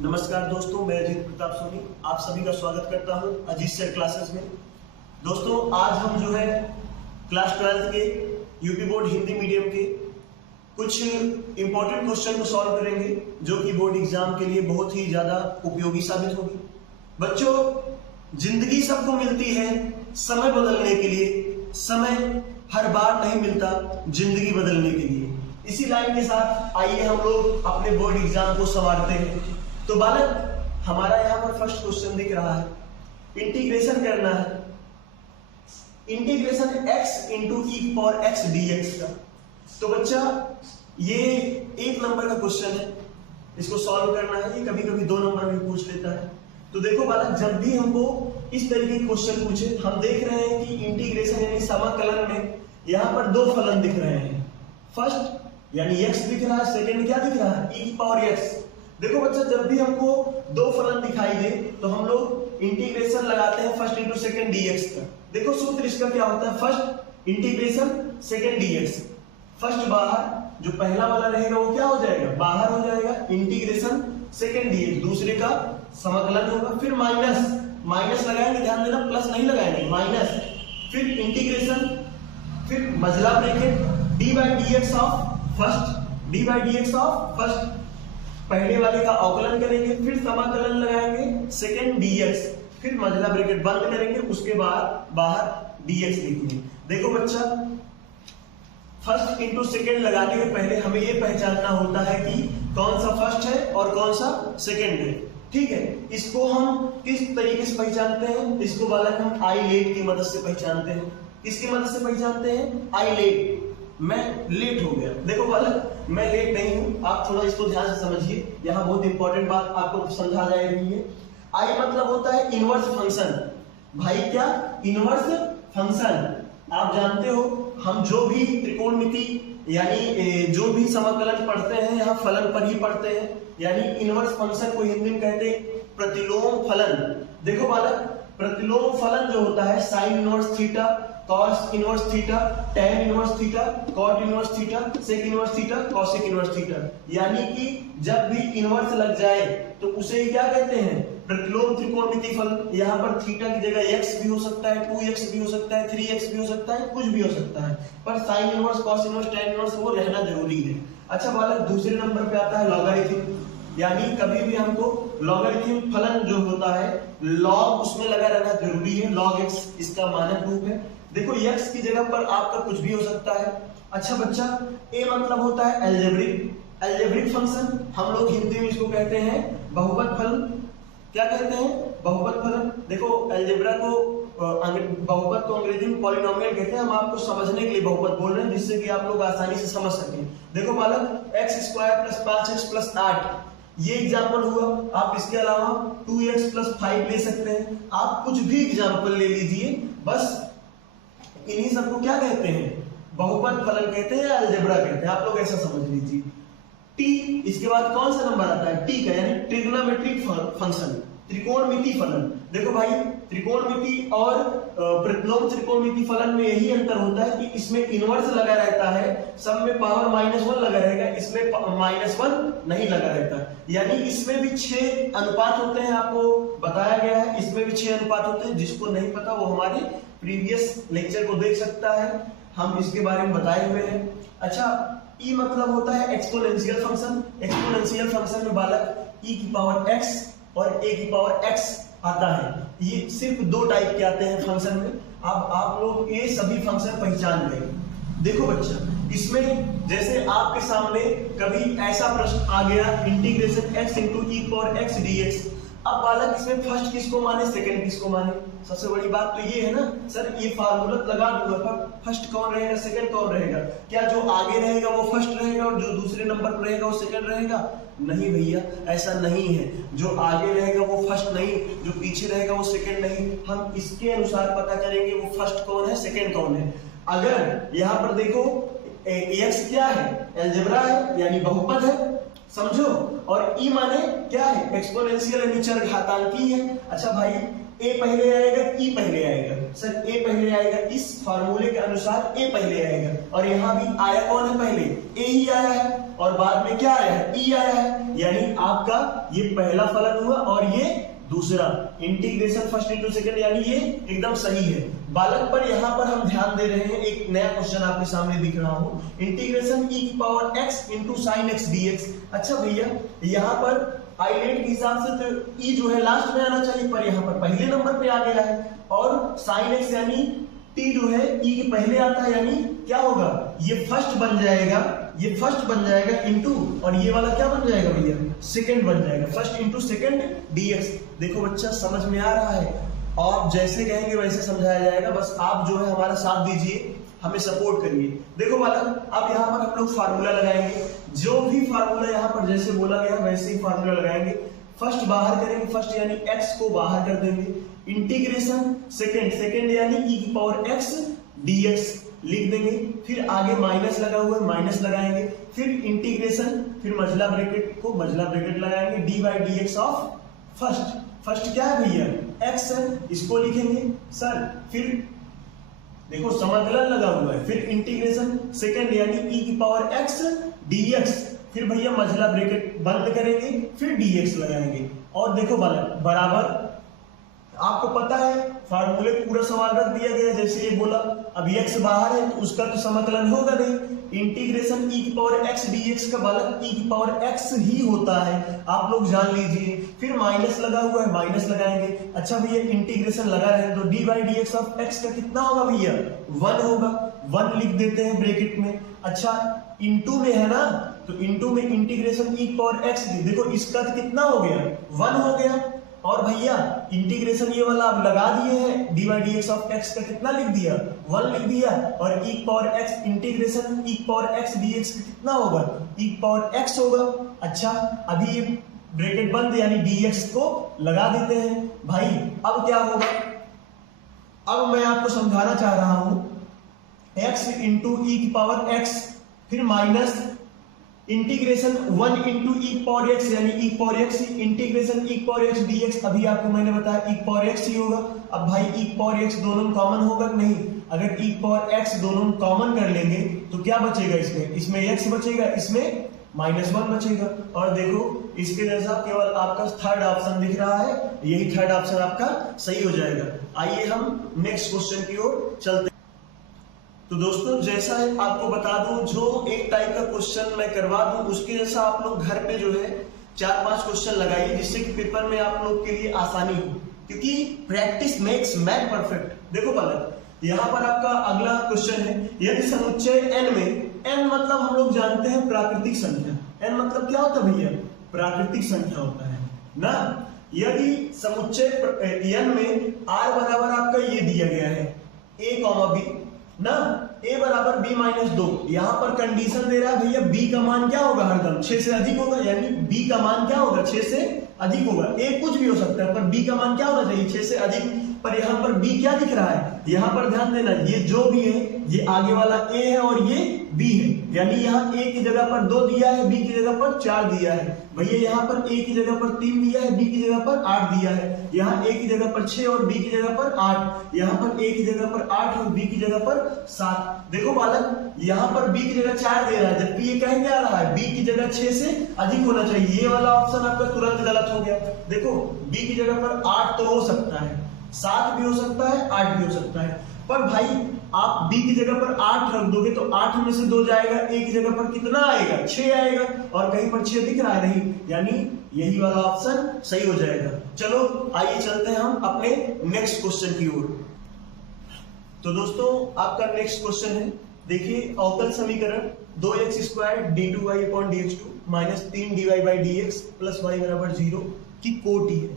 नमस्कार दोस्तों, मैं अजीत प्रताप सोनी आप सभी का स्वागत करता हूं अजीत सर क्लासेस में। दोस्तों आज हम जो है क्लास 12 के यूपी बोर्ड हिंदी मीडियम के कुछ इंपॉर्टेंट क्वेश्चन को सॉल्व करेंगे जो कि बोर्ड एग्जाम के लिए बहुत ही ज्यादा उपयोगी साबित होगी। बच्चों, जिंदगी सबको मिलती है समय बदलने के लिए, समय हर बार नहीं मिलता जिंदगी बदलने के लिए। इसी लाइन के साथ आइए हम लोग अपने बोर्ड एग्जाम को संवारते हैं। तो बालक, हमारा यहाँ पर फर्स्ट क्वेश्चन दिख रहा है, इंटीग्रेशन करना है, integration x into e power x dx का। तो बच्चा ये 1 नंबर का क्वेश्चन है, इसको सॉल्व करना है। ये कभी कभी 2 नंबर भी पूछ लेता है। तो देखो बालक, जब भी हमको इस तरीके के क्वेश्चन पूछे, हम देख रहे हैं कि इंटीग्रेशन यानी समाकलन में यहाँ पर 2 फलन दिख रहे हैं। फर्स्ट यानी x दिख रहा है, सेकेंड क्या दिख रहा है, ई पावर x। देखो बच्चा, जब भी हमको 2 फलन दिखाई दे तो हम लोग इंटीग्रेशन लगाते हैं फर्स्ट इंटू सेकेंड dx का। देखो सूत्र इसका क्या होता है, first integration second dx। First बाहर, जो पहला वाला रहेगा वो क्या हो जाएगा, बाहर हो जाएगा, इंटीग्रेशन सेकेंड dx। दूसरे का समाकलन होगा, फिर माइनस लगाएंगे, ध्यान देना प्लस नहीं लगाएंगे, माइनस, फिर इंटीग्रेशन, फिर मजला bracket d by dx of first, पहले वाले का अवकलन करेंगे, फिर समाकलन लगाएंगे सेकेंड dx, फिर मजला ब्रैकेट बंद करेंगे, उसके बाद बाहर dx लिखेंगे। देखो बच्चा, फर्स्ट इंटू सेकेंड लगाने के पहले हमें ये पहचानना होता है कि कौन सा फर्स्ट है और कौन सा सेकेंड है। ठीक है, इसको हम किस तरीके से पहचानते हैं, इसको बालक हम आई लेट की मदद से पहचानते हैं। किसकी मदद से पहचानते हैं, आई लेट। मैं लेट हो गया, देखो बालक मैं लेट नहीं हूं, आप थोड़ा इसको ध्यान से समझिए, यहाँ बहुत इंपॉर्टेंट बात आपको समझा जा रही है। आई मतलब होता है इनवर्स फंक्शन। भाई क्या, इनवर्स फंक्शन। आप जानते हो हम जो भी त्रिकोणमिति यानी जो भी समाकलन पढ़ते हैं यहाँ फलन पर ही पढ़ते हैं, यानी इनवर्स फंक्शन को हिंदी में कहते हैं प्रतिलोम फलन। देखो बालक, प्रतिलोम फलन जो होता है sine inverse theta, cos inverse theta, tan inverse theta, cot inverse theta, sec inverse theta, cosec inverse theta, यानी कि जब भी इनवर्स लग जाए तो उसे क्या कहते हैं, प्रतिलोम त्रिकोणमिति फलन। यहाँ पर थीटा की जगह x भी हो सकता है, 2x भी हो सकता है, 3x भी हो सकता है, कुछ भी हो सकता है, पर sine inverse, cos inverse, tan inverse वो रहना जरूरी है। अच्छा बालक, दूसरे नंबर पे आता है लॉगरिथम, यानी कभी भी हमको लॉगरिथम फलन जो होता है लॉग उसमें लगा रहना जरूरी है, log x इसका मानक रूप है। देखो x की जगह पर आपका कुछ भी हो सकता है। अच्छा बच्चा, a मतलब होता है अलजेब्रिक फंक्शन, हम लोग हिंदी में इसको कहते हैं बहुपद फलन। क्या कहते हैं, बहुपद फलन। देखो अलजेब्रा को बहुपद को अंग्रेजी में पॉलिनोमियल कहते हैं, हम आपको समझने के लिए बहुपद बोल रहे हैं जिससे कि आप लोग आसानी से समझ सकें। देखो बालक, x² + 5x + 8 ये एग्जाम्पल हुआ। आप इसके अलावा 2x + 5 ले सकते हैं, आप कुछ भी एग्जाम्पल ले लीजिए, बस इन्हीं सबको क्या कहते हैं, बहुपद फलन कहते हैं या अलजेब्रा कहते हैं, आप लोग ऐसा समझ लीजिए। t, इसके बाद कौन सा नंबर आता है, t का, यानी ट्रिग्नोमेट्रिक फंक्शन, त्रिकोणमिति फलन। देखो भाई, त्रिकोणमिति और प्रतिलोम त्रिकोणमिति फलन में यही अंतर होता है कि इसमें इनवर्स लगा रहता है, सब में पावर -1 लगा रहेगा, इसमें -1 नहीं लगा रहता। यानी इसमें भी 6 अनुपात होते हैं, आपको बताया गया है, इसमें भी 6 अनुपात होते हैं। जिसको नहीं पता वो हमारे प्रीवियस लेक्चर को देख सकता है, हम इसके बारे में बताए हुए हैं। अच्छा, ई मतलब होता है एक्सपोनेंशियल फंक्शन। एक्सपोनेंशियल फंक्शन में बालक ई की पावर x और a की पावर x आता है। ये सिर्फ 2 टाइप के आते हैं फंक्शन में। अब आप लोग ये सभी फंक्शन पहचान गए। देखो बच्चा, इसमें जैसे आपके सामने कभी ऐसा प्रश्न आ गया, integration x into e power x dx। अब बालक इसमें फर्स्ट किसको माने, सेकंड किसको माने। सबसे बड़ी बात तो ये है ना सर, ये फार्मूला लगा दूंगा, पर फर्स्ट कौन रहेगा, सेकंड कौन रहेगा, क्या जो आगे रहेगा वो फर्स्ट रहेगा और जो दूसरे नंबर पर रहेगा वो सेकंड रहेगा? नहीं भैया, ऐसा नहीं है। जो आगे रहेगा वो फर्स्ट नहीं, जो पीछे रहेगा वो सेकंड नहीं। हम इसके अनुसार पता करेंगे वो फर्स्ट कौन है, सेकंड कौन है। अगर यहाँ पर देखो x क्या है, अलजेब्रा है यानी बहुपद है, समझो, और ई माने क्या है, एक्सपोनेंशियल यानी चरघातांकी है। अच्छा भाई, ए पहले आएगा, ई पहले आएगा, सर ए पहले आएगा, इस फार्मूले के अनुसार ए पहले आएगा, और यहाँ भी आया कौन है पहले, ए ही आया है, और बाद में क्या आया है, ई आया है, यानी आपका ये पहला फलन हुआ और ये दूसरा। इंटीग्रेशन फर्स्ट इंटू सेकंड यानी ये एकदम सही है बालक। पर यहाँ पर हम ध्यान दे रहे हैं, एक नया क्वेश्चन आपके सामने दिख रहा हूं, इंटीग्रेशन e की power x into sine x dx। अच्छा भैया, यहाँ पर आइलेट के हिसाब से तो e जो है लास्ट में आना चाहिए, पर यहाँ पर पहले नंबर पे आ गया है, और साइन एक्स यानी t जो है e के पहले आता है, यानी क्या होगा, ये फर्स्ट बन जाएगा, ये फर्स्ट बन जाएगा इंटू, और ये वाला क्या बन जाएगा भैया, सेकंड बन जाएगा, फर्स्ट इंटू सेकंड dx। देखो बच्चा समझ में आ रहा है, आप जैसे कहेंगे वैसे समझाया जाएगा, बस आप जो है हमारा साथ दीजिए, हमें सपोर्ट करिए। देखो बालक, अब यहाँ पर हम लोग फार्मूला लगाएंगे, जो भी फार्मूला यहाँ पर जैसे बोला गया वैसे ही फार्मूला लगाएंगे। फर्स्ट बाहर करेंगे, फर्स्ट यानी x को बाहर कर देंगे, इंटीग्रेशन सेकंड, सेकंड यानी e की पावर x dx लिख देंगे, फिर आगे माइनस लगा हुआ है, माइनस लगाएंगे, फिर इंटीग्रेशन, फिर मझला ब्रैकेट को मझला ब्रैकेट लगाएंगे, D by D x of first, first क्या है भैया, x है, इसको लिखेंगे सर, फिर देखो समाकलन लगा हुआ है, फिर इंटीग्रेशन सेकंड यानी e की पावर x dx, फिर भैया मझला ब्रैकेट बंद करेंगे, फिर dx लगाएंगे, और देखो बराबर, आपको पता है फार्मूले पूरा सवाल रख दिया गया जैसे ये बोला। अब x बाहर है तो उसका तो समाकलन होगा नहीं, इंटीग्रेशन e की पावर x dx का बालक e की पावर x ही होता है, आप लोग जान लीजिए। फिर माइनस लगा हुआ है, माइनस लगाएंगे। अच्छा भैया, इंटीग्रेशन लगा रहे तो D by D x of x का कितना होगा भैया, 1 होगा, 1 लिख देते हैं ब्रैकेट में। अच्छा, इनटू में है ना, तो इनटू में इंटीग्रेशन e की पावर x, देखो इसका तो कितना हो गया, 1 हो गया, और भैया इंटीग्रेशन ये वाला आप लगा दिए हैं, D by D x of x का कितना लिख दिया, 1 लिख दिया, और e power x integration e power x dx का कितना होगा, e पावर x होगा। अच्छा, अभी ये ब्रैकेट बंद यानी dx को लगा देते हैं भाई। अब क्या होगा, अब मैं आपको समझाना चाह रहा हूं, x इंटू e की पावर x, फिर minus integration 1 into e power x यानी e power x, integration e power x dx, अभी आपको मैंने बताया ई पावर एक्स ही होगा। अब भाई ई पावर एक्स दोनों में कॉमन होगा नहीं, अगर ई पावर एक्स दोनों में कॉमन कर लेंगे तो क्या बचेगा, इसमें इसमें x बचेगा, इसमें -1 बचेगा, और देखो इसके जैसा केवल आपका थर्ड ऑप्शन दिख रहा है, यही थर्ड ऑप्शन आपका सही हो जाएगा। आइए हम नेक्स्ट क्वेश्चन की ओर चलते। तो दोस्तों, जैसा आपको बता दूं, जो एक टाइप का क्वेश्चन मैं करवा दूं उसके जैसा आप लोग घर पे जो है 4-5 क्वेश्चन लगाइए, जिससे कि पेपर में आप लोग के लिए आसानी हो, क्योंकि प्रैक्टिस मेक्स मैन परफेक्ट। देखो बालक, यहाँ पर आपका अगला क्वेश्चन है, यदि समुच्चय n में, n मतलब हम लोग जानते हैं प्राकृतिक संख्या, n मतलब क्या होता है भैया, प्राकृतिक संख्या होता है ना। यदि समुच्चय n में r बराबर आपका ये दिया गया है a, b ना, a बराबर b माइनस 2, यहां पर कंडीशन दे रहा है भैया b का मान क्या होगा, हरदम 6 से अधिक होगा, यानी b का मान क्या होगा, 6 से अधिक होगा। a कुछ भी हो सकता है, पर b का मान क्या होना चाहिए, 6 से अधिक। पर यहाँ पर b क्या दिख रहा है, यहाँ पर ध्यान देना, ये जो भी है ये आगे वाला a है और ये b है, यानी यहाँ a की जगह पर 2 दिया है, b की जगह पर 4 दिया है। भैया यहाँ पर a की जगह पर 3 दिया है, b की जगह पर 8 दिया है, यहाँ a की जगह पर 6 और b की जगह पर 8, यहाँ पर a की जगह पर 8 और b की जगह पर 7। देखो बालक, यहाँ पर b की जगह 4 दे रहा है, जबकि ये कहें क्या रहा है, b की जगह 6 से अधिक होना चाहिए, ये वाला ऑप्शन आपका तुरंत गलत हो गया। देखो b की जगह पर 8 तो हो सकता है, 7 भी हो सकता है, 8 भी हो सकता है, पर भाई आप b की जगह पर 8 रख दोगे तो 8 में से 2 जाएगा, a की जगह पर कितना आएगा, 6 आएगा, और कहीं पर 6 दिख रहा है नहीं, यानी यही वाला ऑप्शन सही हो जाएगा। चलो आइए चलते हैं हम अपने नेक्स्ट क्वेश्चन की ओर। तो दोस्तों, आपका नेक्स्ट क्वेश्चन है, देखिए अवकल समीकरण 2x² d2y/dx2 minus 3dy/dx plus y बराबर 0 की कोटि है,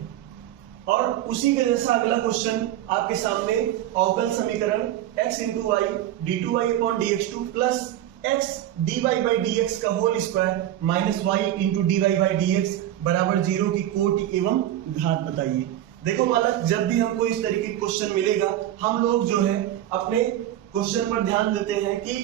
और उसी के जैसा अगला क्वेश्चन आपके सामने, अवकल समीकरण x into y d2y/dx2 plus x dy/dx का whole square minus y into dy/dx बराबर 0 की कोटि एवं घात बताइए। देखो बालक, जब भी हमको इस तरीके का क्वेश्चन मिलेगा, हम लोग जो है अपने क्वेश्चन पर ध्यान देते हैं कि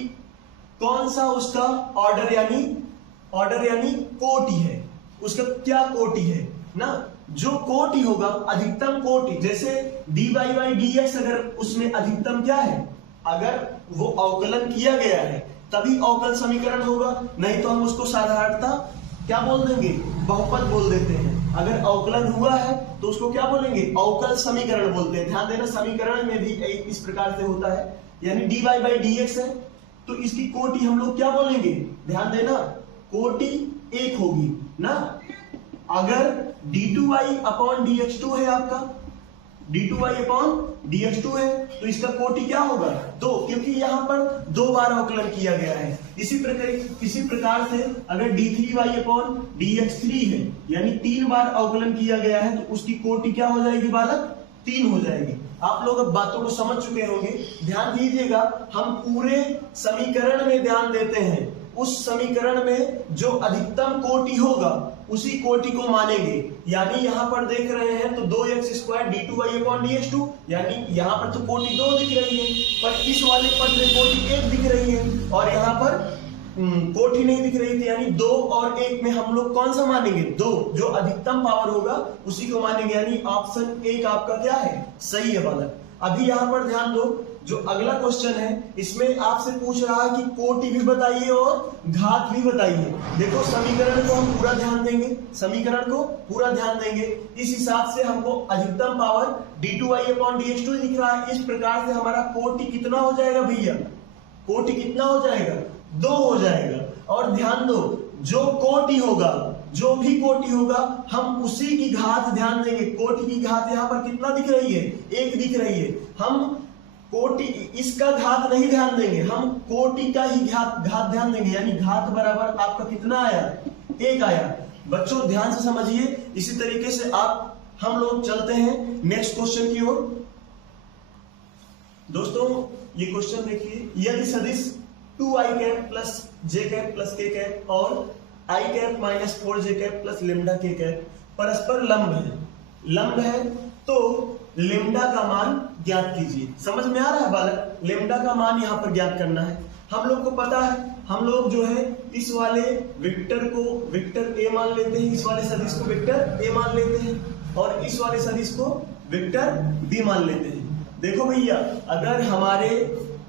कौन सा उसका ऑर्डर यानी कोटि है, उसका क्या कोटि है ना। जो कोटि होगा, अधिकतम कोटि, जैसे dy/dx अगर उसमें अधिकतम क्या है, अगर वो अवकलन किया गया है तभी अवकल समीकरण होगा, नहीं तो हम उसको साधारणतः क्या बोल देंगे, बहुपद बोल देते हैं। अगर अवकलन हुआ है तो उसको क्या बोलेंगे, अवकल समीकरण बोलते हैं। ध्यान देना, समीकरण में भी इस प्रकार से होता है, यानी dy बाई dx है तो इसकी कोटि हम लोग क्या बोलेंगे, ध्यान देना, कोटि एक होगी ना। अगर d2y अपॉन dx2 है आपका, d2y अपॉन dx2 है तो इसका कोटि क्या होगा, 2, क्योंकि यहां पर 2 बार अवकलन किया गया है। इसी प्रकार से अगर d3y अपॉन dx3 है, यानी 3 बार अवकलन किया गया है तो उसकी कोटि क्या हो जाएगी बालक, 3 हो जाएगी। आप लोग अब बातों को समझ चुके होंगे। ध्यान दीजिएगा, हम पूरे समीकरण में ध्यान देते हैं, उस समीकरण में जो अधिकतम कोटि होगा उसी कोटि को मानेंगे। यानी यहां पर देख रहे हैं तो 2x² d2y अपॉन dx2, यानी यहां पर तो कोटि 2 दिख रही है, पर इस वाले पद में कोटि 1 दिख रही है और यहां पर कोटि नहीं दिख रही थी, यानी 2 और 1 में हम लोग कौन सा मानेंगे, 2, जो अधिकतम पावर होगा उसी को मानेंगे। यानी ऑप्शन 1 आपका क्या है, सही है बालक। अभी यहां पर ध्यान दो, जो अगला क्वेश्चन है इसमें आपसे पूछ रहा है कि कोटि भी बताइए और घात भी बताइए। देखो समीकरण को हम पूरा ध्यान देंगे, समीकरण को पूरा ध्यान देंगे, इस हिसाब से हमको अधिकतम पावर d2y अपॉन dx2 दिख रहा है। इस प्रकार से हमारा कोटि कितना हो जाएगा भैया, कोटि कितना हो जाएगा, 2 हो जाएगा। और ध्यान दो, जो कोटि होगा, जो भी कोटि होगा हम उसी की घात ध्यान देंगे। कोटि की घात यहाँ पर कितना दिख रही है, 1 दिख रही है। हम कोटि इसका घात नहीं ध्यान देंगे, हम कोटि का ही घात ध्यान देंगे, यानी घात बराबर आपका कितना आया, 1 आया। बच्चों ध्यान से समझिए, इसी तरीके से हम लोग चलते हैं नेक्स्ट क्वेश्चन की ओर। दोस्तों ये क्वेश्चन देखिए, यदि सदिश 2i cap plus j cap plus k cap और i cap minus 4j cap plus lambda k cap परस्पर लंब है तो लेमडा का मान ज्ञात कीजिए। समझ में आ रहा है बालक, लेमडा का मान यहाँ पर ज्ञात करना है। हम लोग को पता है, हम लोग जो है इस वाले वेक्टर को वेक्टर a मान लेते हैं, इस वाले सदिश को वेक्टर a मान लेते हैं और इस वाले सदिश को वेक्टर b मान लेते हैं। देखो भैया, अगर हमारे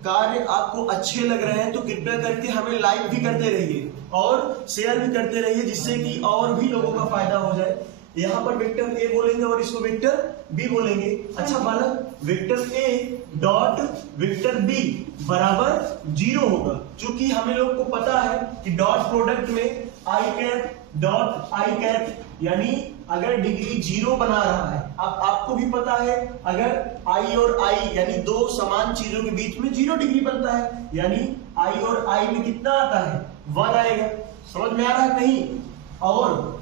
कार्य आपको अच्छे लग रहे हैं तो कृपया करके हमें लाइक भी करते रहिए और शेयर भी करते रहिए, जिससे कि और भी लोगों का फायदा हो जाए। यहाँ पर वेक्टर a बोलेंगे और इसको वेक्टर b बोलेंगे। अच्छा बालक, vector a dot vector b बराबर 0 होगा, क्योंकि हमें लोग को पता है कि डॉट प्रोडक्ट में i cap dot i cap, यानी अगर डिग्री 0 बना रहा है, अब आपको भी पता है अगर i और i यानी 2 समान चीजों के बीच में 0 डिग्री बनता है, यानी i और i में कितना आता है, 1 आएगा। समझ में आ रहा है कहीं? और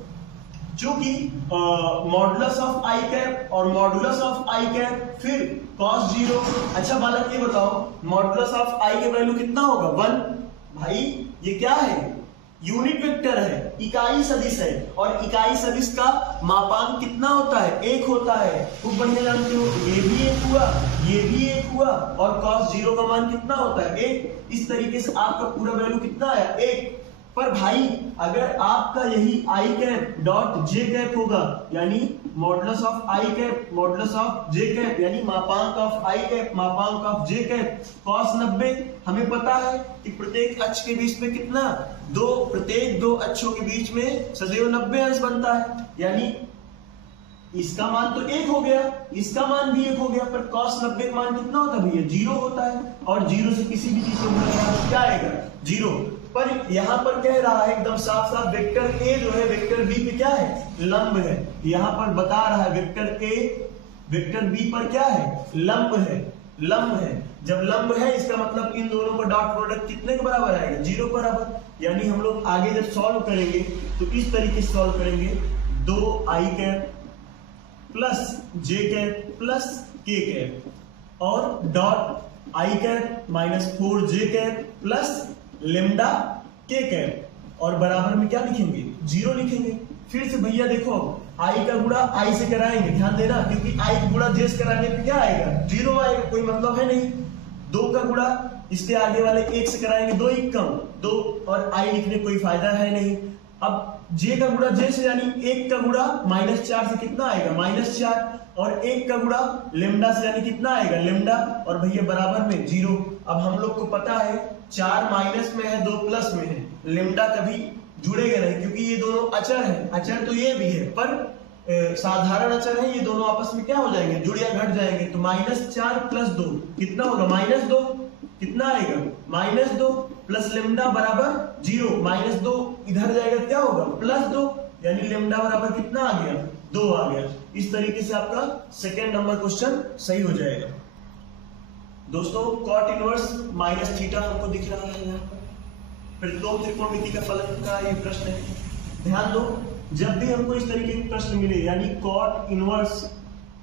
चूंकि मॉडुलस ऑफ i कैप और मॉडुलस ऑफ i कैप फिर cos 0। अच्छा बालक ये बताओ, मॉडुलस ऑफ i के वैल्यू कितना होगा, 1। भाई ये क्या है, यूनिट वेक्टर है, इकाई सदिश है, और इकाई सदिश का मापांक कितना होता है, 1 होता है। खूब बढ़िया जानते हो, ये भी 1 हुआ, ये भी 1 हुआ, और cos 0 का मान कितना होता है, 1। इस तरीके से आपका पूरा वैल्यू कितना आया, 1। पर भाई अगर आपका यही i cap dot j cap होगा, यानी modulus of i cap modulus of j cap, यानी मापांक ऑफ i कैप मापांक ऑफ j कैप cos 90, हमें पता है कि प्रत्येक अक्ष के बीच में कितना, प्रत्येक 2 अक्षों के बीच में सदैव 90 अंश बनता है, यानी इसका मान तो 1 हो गया, इसका मान भी 1 हो गया, पर cos 90 का मान कितना होता है भैया, 0 होता है, और 0 से किसी भी चीज को गुणा क्या आएगा, 0। पर यहां पर कह रहा है एकदम साफ साफ, वेक्टर a जो है वेक्टर b पे क्या है, लंब है। यहां पर बता रहा है वेक्टर a वेक्टर b पर क्या है, लंब है, लंब है। जब लंब है इसका मतलब इन दोनों का डॉट प्रोडक्ट कितने के बराबर आएगा, 0 बराबर। यानी हम लोग आगे जब सॉल्व करेंगे तो इस तरीके से सॉल्व करेंगे, 2i cap plus j cap plus k cap और dot i cap minus 4j cap plus lambda k cap, और बराबर में क्या लिखेंगे, 0 लिखेंगे। फिर से भैया देखो, i का गुणा i से कराएंगे, ध्यान देना, क्योंकि i का गुणा j से कराने पे क्या आएगा, 0 आएगा, कोई मतलब है नहीं। 2 का गुणा इसके आगे वाले 1 से कराएंगे, 2 1 कम 2, और i लिखने कोई फायदा है नहीं। अब j का गुणा j से, यानी 1 का गुणा -4 से कितना आएगा, -4, और 1 का गुणा लेमडा से, यानी कितना आएगा, लेमडा, और भैया बराबर में 0। अब हम लोग को पता है 4 माइनस में है 2 प्लस में है, लेमडा कभी जुड़ेगा नहीं क्योंकि ये दोनों अचर है। अचर तो ये भी है पर साधारण अचर है, ये दोनों आपस में क्या हो जाएंगे, जुड़ या घट जाएंगे। तो -4 + 2 कितना होगा, -2 कितना आएगा, -2 प्लस लेमडा बराबर 0, -2 इधर जाएगा क्या होगा +2, यानी लेमडा बराबर कितना आ गया, 2 आ गया। इस तरीके से आपका सेकेंड नंबर क्वेश्चन सही हो जाएगा। दोस्तों कॉट इनवर्स माइनस थीटा हमको दिख रहा है यहाँ पर, प्रतिलोम त्रिकोणमिति का फलन का ये प्रश्न है। ध्यान दो, जब भी हमको इस तरीके के प्रश्न मिले यानी कॉट इनवर्स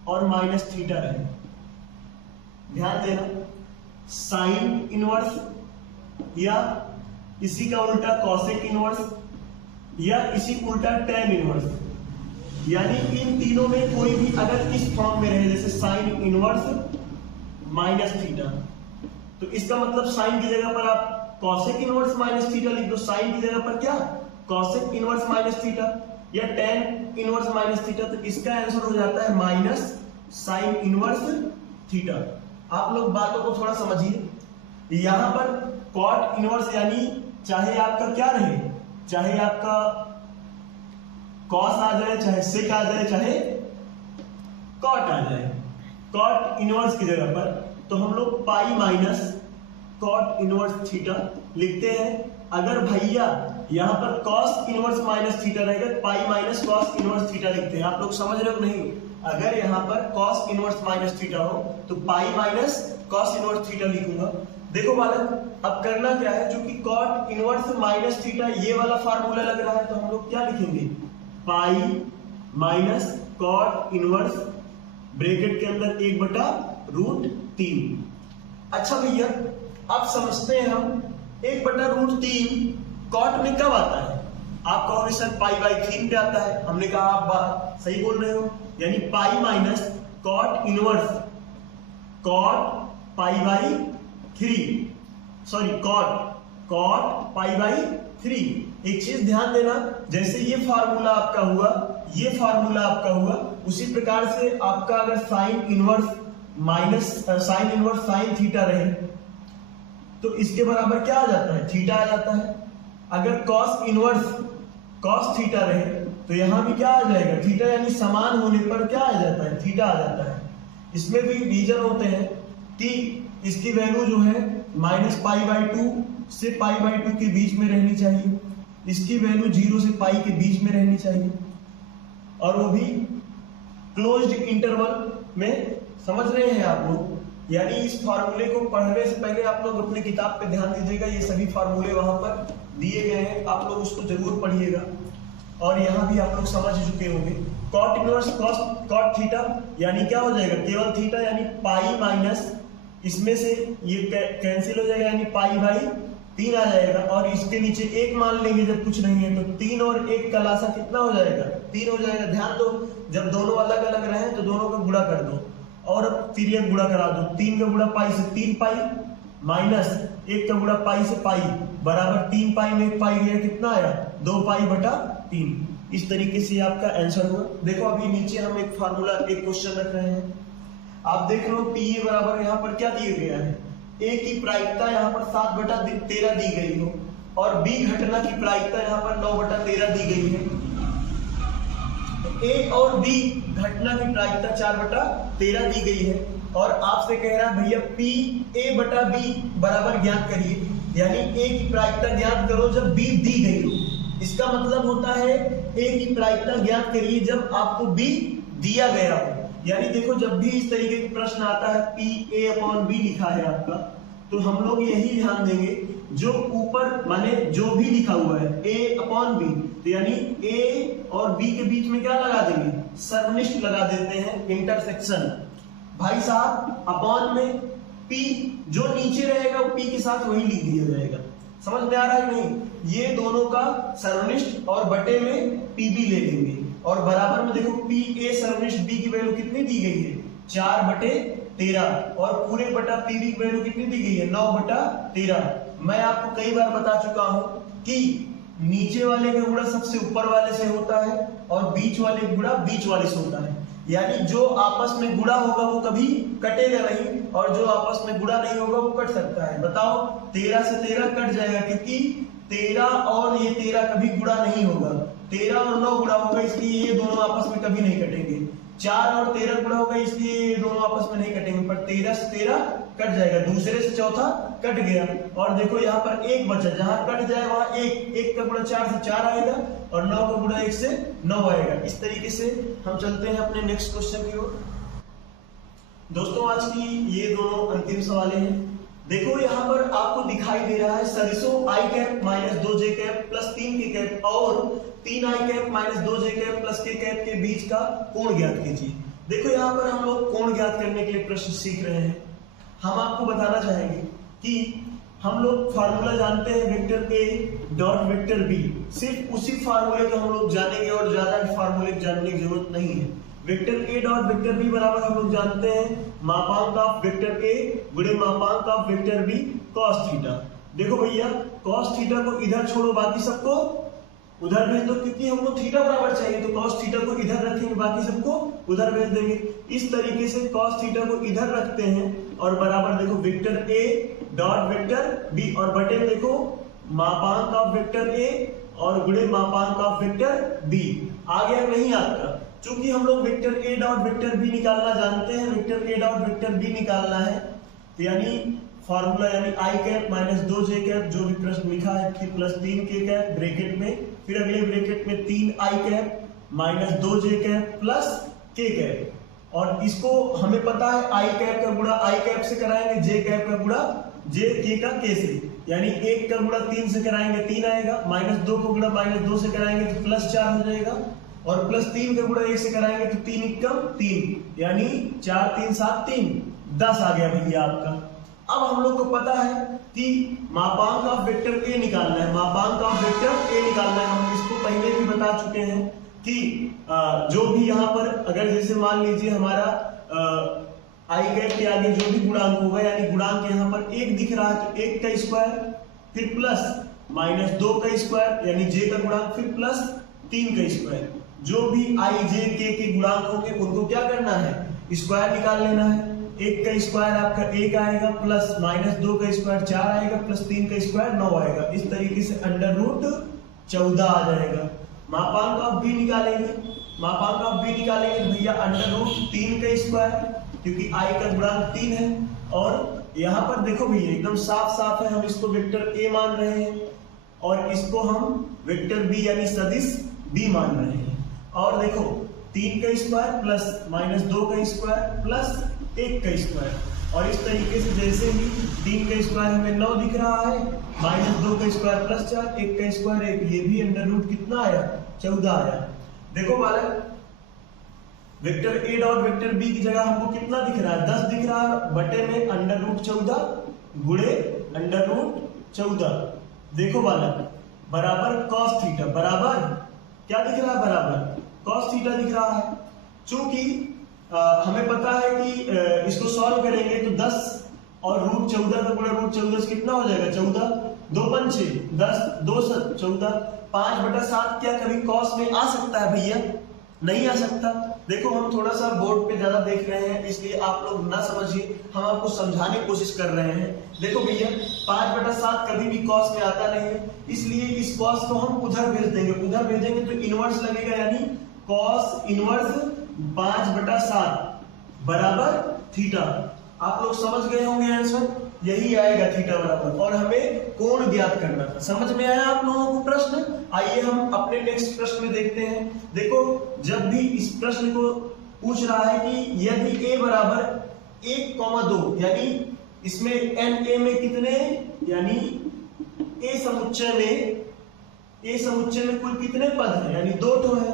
और माइनस थीटा रहे, ध्यान देना, साइन इनवर्स या इसी का उल्टा कॉसेक इनवर्स या इसी उल्टा टैन इनवर्स, यानी इन तीनों में कोई भी अगर इस फॉर्म में रहे जैसे साइन इनवर्स माइनस थीटा, तो इसका मतलब साइन की जगह पर आप कॉसेक इनवर्स माइनस थीटा लिख दो, साइन की जगह पर क्या कॉसेक इनवर्स माइनस थीटा या टैन इनवर्स माइनस थीटा, तो इसका आंसर हो जाता है माइनस साइन इनवर्स थीटा। आप लोग बातों को थोड़ा समझिए, यहां पर कॉट इनवर्स यानी चाहे आपका क्या रहे, चाहे आपका कॉस आ जाए, चाहे सेक आ जाए, चाहे कॉट आ जाए, कॉट इनवर्स की जगह पर तो हम लोग pi minus cot inverse theta लिखते हैं। अगर भैया यहाँ पर कॉस इनवर्स माइनस थीटा रहेगा, pi minus cos inverse theta लिखते हैं। आप लोग समझ रहे हो नहीं, अगर यहाँ पर कॉस इनवर्स माइनस थीटा हो तो pi minus cos inverse theta लिखूंगा। देखो बालक, अब करना क्या है, चूंकि कॉट इनवर्स माइनस थीटा ये वाला फार्मूला लग रहा है तो हम लोग क्या लिखेंगे, pi minus cot inverse bracket के अंदर 1/√3। अच्छा भैया अब समझते हैं हम 1/√3 कॉट में कब आता है, आप कहोगे सर पाई/3 पे आता है। हमने कहा आप बात सही बोल रहे हो, यानी pi minus cot inverse cot पाई/3, सॉरी कॉट पाई/3। एक चीज ध्यान देना, जैसे ये फार्मूला आपका हुआ, ये फार्मूला आपका हुआ, उसी प्रकार से आपका अगर साइन इनवर्स साइन थीटा रहे तो इसके बराबर क्या आ जाता है, थीटा आ जाता है। अगर कॉस इनवर्स कॉस थीटा रहे तो यहां भी क्या आ जाएगा, थीटा, यानी समान होने पर क्या आ जाता है, थीटा आ जाता है। इसमें भी रीजन होते हैं कि इसकी वैल्यू जो है -पाई/2 से पाई/2 के बीच में रहनी चाहिए, इसकी वैल्यू 0 से पाई के बीच में रहनी चाहिए, और वो भी क्लोज्ड इंटरवल में। समझ रहे हैं आप लोग, यानी इस फार्मूले को पढ़ने से पहले आप लोग अपनी किताब पे ध्यान दीजिएगा, ये सभी फार्मूले वहां पर दिए गए हैं, आप लोग उसको जरूर पढ़िएगा। और यहाँ भी आप लोग समझ चुके होंगे, कॉट इनवर्स कॉट थीटा यानी क्या हो जाएगा, केवल थीटा, यानी पाई माइनस इसमें से ये कैंसिल हो जाएगा, यानी पाई/3 आ जाएगा, और इसके नीचे 1 मान लेंगे जब कुछ नहीं है तो 3 और 1 का लासा कितना हो जाएगा, 3 हो जाएगा। ध्यान दो, जब दोनों अलग अलग रहे तो दोनों का गुणा कर दो और फिर एक गुणा करा दो, 3 का गुणा पाई से 3 पाई माइनस 1 का गुणा पाई से पाई बराबर 3 पाई में 1 पाई गया, कितना आया 2 पाई/3। इस तरीके से आपका आंसर हुआ। देखो अभी नीचे हम एक फार्मूला, एक क्वेश्चन रख रहे हैं, आप देख लो पी बराबर यहाँ पर क्या दिया गया है, ए की प्रायिकता यहाँ पर 7/13 दी गई हो और बी घटना की प्रायिकता यहाँ पर 9/13 दी गई है। ए और बी घटना की प्रायिकता 4/13 दी गई है और आपसे कह रहा है भैया पी A/B बराबर ज्ञात करिए, यानी ए की प्रायिकता ज्ञात करो जब बी दी गई हो। इसका मतलब होता है ए की प्रायिकता ज्ञात करिए जब आपको बी दिया गया हो। यानी देखो जब भी इस तरीके का प्रश्न आता है PA/B लिखा है आपका, तो हम लोग यही ध्यान देंगे जो ऊपर माने जो भी लिखा हुआ है A/B, तो यानी A और B के बीच में क्या लगा देंगे, सर्वनिष्ठ लगा देते हैं, इंटरसेक्शन। भाई साहब अपॉन में P जो नीचे रहेगा वो P के साथ वही लिख दिया जाएगा। समझ में आ रहा है नहीं, ये दोनों का सर्वनिष्ठ और बटे में PB ले लेंगे और बराबर में देखो PA सर्वनिष्ठ B की वैल्यू कितनी दी गई है 4/13 और पूरे बटा PB की वैल्यू कितनी दी गई है 9/13। मैं आपको कई बार बता चुका हूं कि नीचे वाले का गुणा सबसे ऊपर वाले से होता है और बीच वाले का गुणा बीच वाले से होता है। यानी जो आपस में गुणा होगा वो कभी कटेगा नहीं, और जो आपस में गुणा नहीं होगा वो कट सकता है। बताओ 13 से 13 कट जाएगा, क्योंकि 13 और ये 13 कभी गुणा नहीं होगा। 13 और 9 गुणा होगा, इसलिए ये दोनों आपस में कभी नहीं कटेंगे। 4 और 13 गुणा होगा, इसलिए ये दोनों आपस में नहीं कटेंगे। पर 13 से 13 कट जाएगा, दूसरे से चौथा कट गया। और देखो यहाँ पर एक बचा, जहां कट जाए वहां एक का गुणा 4 से 4 आएगा, और 9 का गुणा 1 से 9 आएगा। इस तरीके से हम चलते हैं अपने नेक्स्ट क्वेश्चन की ओर। दोस्तों आज की ये दोनों अंतिम सवालें हैं। देखो यहाँ पर आपको दिखाई दे रहा है सदिशों i cap minus 2j cap plus 3k cap और 3i cap minus 2j cap plus k cap के बीच का कोण ज्ञात कीजिए। देखो यहाँ पर हम लोग कोण ज्ञात करने के लिए प्रश्न सीख रहे हैं। हम आपको बताना चाहेंगे कि हम लोग फार्मूला जानते हैं vector a dot vector b, सिर्फ उसी फार्मूले को हम लोग जानेंगे और ज्यादा फार्मूले जानने की जरूरत नहीं है। Vector a dot vector b बराबर हम लोग जानते हैं मापांक ऑफ वेक्टर a गुणे मापांक of vector b cos theta. देखो भैया cos थीटा को इधर छोड़ो, बाकी सबको उधर भेज दो, क्योंकि हमको थीटा बराबर चाहिए, तो cos थीटा को इधर रखेंगे, बाकी सबको उधर भेज देंगे। इस तरीके से cos थीटा को इधर रखते हैं और बराबर देखो vector a dot vector b, और बटे में देखो मापांक ऑफ वेक्टर a और गुणे मापांक ऑफ वेक्टर b। आ गया नहीं आपका? चूंकि हम लोग vector a dot vector b निकालना जानते हैं, vector a dot vector b निकालना है, तो यानी फॉर्मूला यानी i cap minus 2j cap जो भी प्रश्न लिखा है, फिर प्लस 3k कैप ब्रैकेट में, फिर अगले ब्रैकेट में 3i cap minus 2j cap plus k cap. और इसको हमें पता है i कैप का गुणा i कैप से कराएंगे, j कैप का गुणा j k का k से, यानी 1 का गुणा 3 से कराएंगे 3 आएगा, माइनस 2 का गुणा माइनस 2 से कराएंगे तो प्लस 4 हो जाएगा, और प्लस 3 का गुणा 1 से कराएंगे तो 3 एकम 3, यानी 4 3 7 3 10 आ गया भैया आपका। अब हम लोग को पता है कि मापांक ऑफ वेक्टर a निकालना है, मापांक ऑफ वेक्टर a निकालना है। हम इसको पहले भी बता चुके हैं कि जो भी यहाँ पर अगर जैसे मान लीजिए हमारा i कैप के आगे जो भी गुणांक होगा, यानी गुणांक यहाँ पर 1 दिख रहा है तो 1 का स्क्वायर, फिर प्लस माइनस 2 का स्क्वायर यानी j का गुणांक, फिर प्लस 3 का स्क्वायर। जो भी i j k के गुणांक होंगे उनको क्या करना है, स्क्वायर निकाल लेना है। 1 का स्क्वायर आपका 1 आएगा, प्लस माइनस 2 का स्क्वायर 4 आएगा, प्लस 3 का स्क्वायर 9 आएगा। इस तरीके से अंडर रूट 14 आ जाएगा। मापांक ऑफ b निकालेंगे, मापांक ऑफ b निकालेंगे तो भैया अंडर रूट 3 का स्क्वायर, क्योंकि i का गुणांक 3 है। और यहाँ पर देखो भैया एकदम साफ साफ है, हम इसको वेक्टर a मान रहे हैं और इसको हम वेक्टर b यानी सदिश b मान रहे हैं। और देखो 3 का स्क्वायर प्लस माइनस 2 का स्क्वायर प्लस 1 का स्क्वायर, और इस तरीके से जैसे ही 3 का स्क्वायर हमें 9 दिख रहा है, माइनस 2 का स्क्वायर प्लस 4, 1 का स्क्वायर 1, ये भी अंडर रूट कितना आया 14 आया। देखो बालक vector a dot vector b की जगह हमको कितना दिख रहा है 10 दिख रहा है, बटे में अंडर रूट 14 गुणे अंडर रूट 14। देखो बालक बराबर cos थीटा, बराबर क्या दिख रहा है, बराबर cos थीटा दिख रहा है। चूंकि हमें पता है कि इसको सॉल्व करेंगे तो 10 और रूट 14 का गुणा रूट 14 से कितना हो जाएगा 14, 2 पंचे 10, 2 7 14, 5/7 क्या कभी cos में आ सकता है भैया? नहीं आ सकता। देखो हम थोड़ा सा बोर्ड पे ज्यादा देख रहे हैं, इसलिए आप लोग ना समझिए, हम आपको समझाने की कोशिश कर रहे हैं। देखो भैया 5/7 कभी भी cos में आता नहीं है, इसलिए इस cos को हम उधर भेज देंगे, उधर भेजेंगे तो इनवर्स लगेगा, यानी cos इनवर्स 5/7 बराबर थीटा। आप लोग समझ गए होंगे आंसर, यही आएगा थीटा बराबर। और हमें कोण ज्ञात करना था। समझ में आया आप लोगों को प्रश्न? आइए हम अपने नेक्स्ट प्रश्न में देखते हैं। देखो जब भी इस प्रश्न को पूछ रहा है कि यदि a बराबर 1,2 यानी इसमें na में कितने, यानी a समुच्चय में कुल कितने पद हैं, यानी 2 ठो है।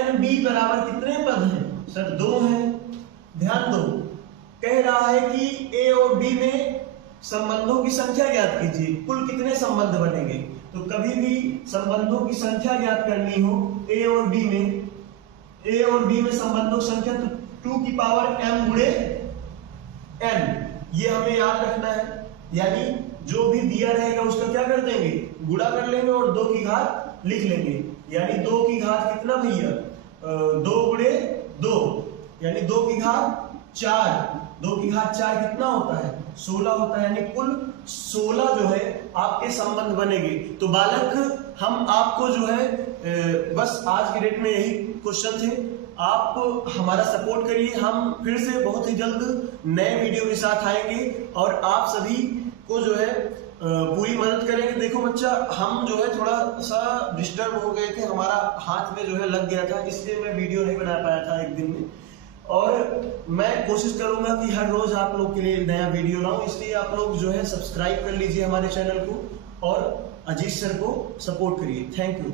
nb बराबर कितने पद हैं सर 2 हैं। ध्यान दो, कह रहा है कि a और b में संबंधों की संख्या ज्ञात कीजिए, कुल कितने संबंध बनेंगे। तो कभी भी संबंधों की संख्या ज्ञात करनी हो a और b में संबंधों की संख्या तो 2 की पावर m गुणे n, ये हमें याद रखना है। यानी जो भी दिया रहेगा उसका क्या कर देंगे, गुणा कर लेंगे और 2 की घात लिख लेंगे। यानी 2 की घात कितना भैया 2 गुणे 2, यानी 2 की घात 4, 2 की घात 4 कितना होता है 16 होता है, यानी कुल 16 जो है आपके संबंध बनेंगे। तो बालक हम आपको जो है बस आज के डेट में यही क्वेश्चन थे, आप हमारा सपोर्ट करिए। हम फिर से बहुत ही जल्द नए वीडियो के साथ आएंगे और आप सभी को जो है पूरी मदद करेंगे। देखो बच्चा, हम जो है थोड़ा सा डिस्टर्ब हो गए थे, हमारा हाथ में जो है लग गया था, इसलिए मैं वीडियो नहीं बना पाया था एक दिन में। और मैं कोशिश करूंगा कि हर रोज आप लोग के लिए नया वीडियो लाऊं, इसलिए आप लोग जो है सब्सक्राइब कर लीजिए हमारे चैनल को और अजीत सर को सपोर्ट करिए। Thank you.